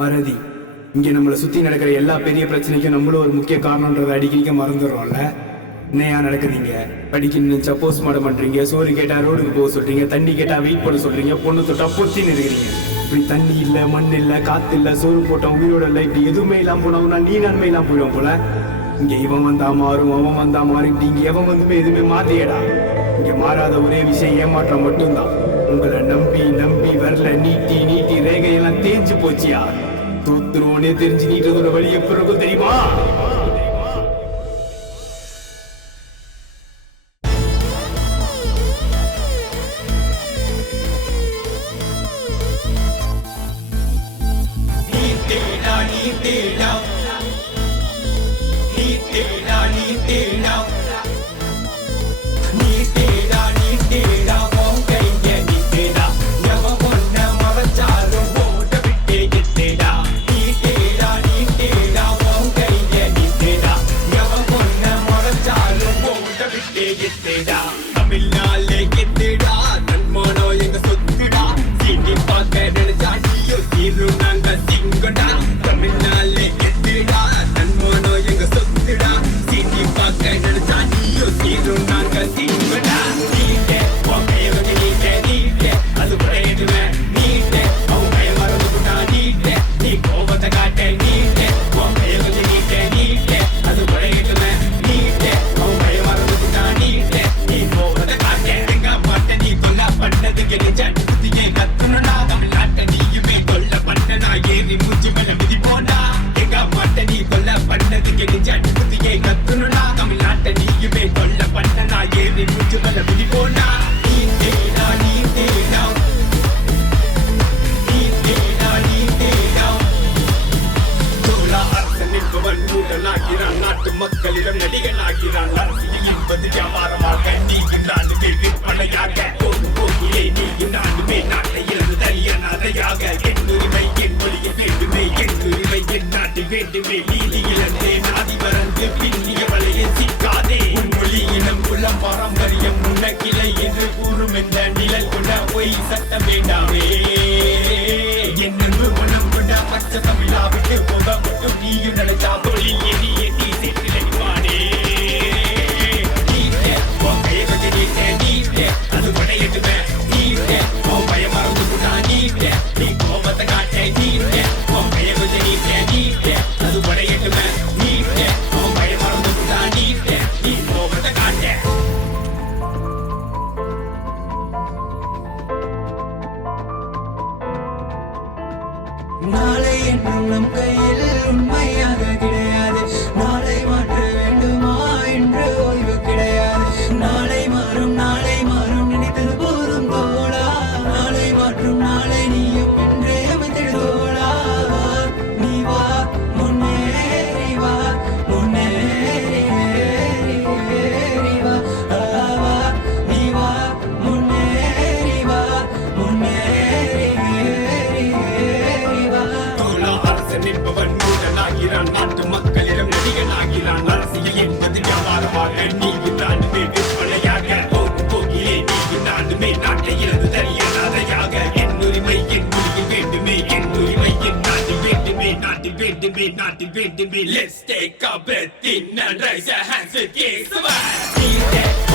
மறதி. இங்கே நம்மளை சுற்றி நடக்கிற எல்லா பெரிய பிரச்சனைக்கும் நம்மளும் ஒரு முக்கிய காரணன்றதை அடிக்கடிக்க மறந்துடுறோம்ல. என்னையா நடக்குதுங்க? படிக்கணும்னு சப்போஸ் மாடம் பண்ணுறீங்க, சோறு கேட்டால் ரோடுக்கு போக சொல்கிறீங்க, தண்ணி கேட்டால் வெயிட் பண்ண சொல்கிறீங்க, பொண்ணு தொட்டா பொத்தின்னு இருக்கிறீங்க. இப்படி தண்ணி இல்லை, மண் இல்லை, காற்று இல்லை, சோறு போட்டோம், உயிரோட இல்லை, இப்படி எதுவுமே இல்லாமல் போனோம்னா நீ நன்மை இல்லாமல் போயிடும் போல. இங்கே இவன் வந்தா மாறும், அவன் வந்தா மாறும், இங்கே எவன் வந்துமே எதுவுமே மாறியடா. இங்கே மாறாத ஒரே விஷயம் ஏமாற்றம் மட்டும்தான். உங்களை நம்பி நம்பி வரல, நீட்டி நீட்டி ரேகையெல்லாம் தேஞ்சு போச்சியா. தோத்துருவோனே தெரிஞ்சு நீட்டதோட வழி எப்படி இருக்கும் தெரியுமா? மக்களிடம் நடிகனாகிறான். அரசியல் என்பது வியாபாரமாக நீகின்றான் விற்பனையாக. போகிலே நீகின்றாண்டுமே நாட்டை இழந்து தனியனாதையாக. என் உரிமை என் மொழியில் வேண்டுமே, என் உரிமை என் நாட்டில் வேண்டுமே. நீதி இழந்தே நாதி வறந்து பின்னிய வலையை சிக்காதே. உன் மொழி இனம் குலம் பாரம்பரியம் உனக்கிளை என்று கூறும் என்ற நிழல் கொண்ட பொய் சட்டம் வேண்டாமே. என் அன்பு மனம் கொண்ட பச்சை தமிழா விட்டு போக மட்டும் நீயும் நினைச்சா தொழில் எண்ணி எண்ணி சேர்த்து நடிப்பானே. அது படையட்டுமே நீட்டே உன் பய மறந்து போட்டா நீட்டே. நீ கோபத்தை காட்டே நீட்டே உன் பய கொஞ்சம் நீட்டே நீட்டே. அது படையட்டுமே நீட்டே உன் பய மறந்து போட்டா நீட்டே. நீ கோபத்தை காட்டே. நாளை என்னும் நம் கையில் உண்மையாக கிடையாது. நாளை மாற்ற வேண்டுமா என்று ஓய்வு கிடையாது. நாளை மாறும் நினைத்தது போதும் தோழா. நாளை மாற்றும் நாளை நீயும் என்றே அமைத்திடு தோழா. நீ வா முன்னேறி வா, முன்னேறி வா. நீ வா முன்னேறி வா, முன்னேறி வா. நிற்பவன் மூடனாகிறான். நாட்டு மக்களிடம் நடிகனாகிறான். அரசியல் என்பது வியாபாரமாக நீகின்றாண்டுமே விற்பனையாக. போகிலே நீகின்றாண்டுமே நாட்டை இழந்து தனியனாதையாக. என் உரிமை என் மொழியில் வேண்டுமே, என் உரிமை என் நாட்டில் வேண்டுமே, நாட்டில் வேண்டுமே, நாட்டில் வேண்டுமே. Let's take a breath in and raise our hands against the world.